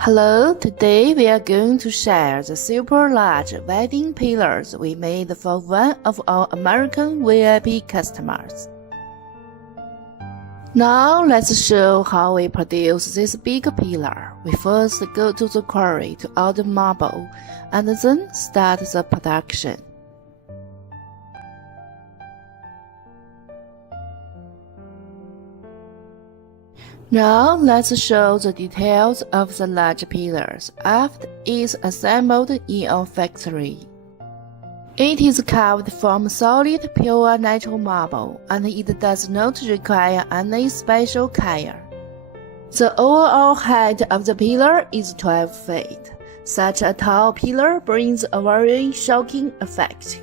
Hello, today we are going to share the super large wedding pillars we made for one of our American VIP customers. Now let's show how we produce this big pillar. We first go to the quarry to order marble and then start the production. Now let's show the details of the large pillars after it's assembled in our factory. It is carved from solid pure natural marble and it does not require any special care. The overall height of the pillar is 12 feet. Such a tall pillar brings a very shocking effect.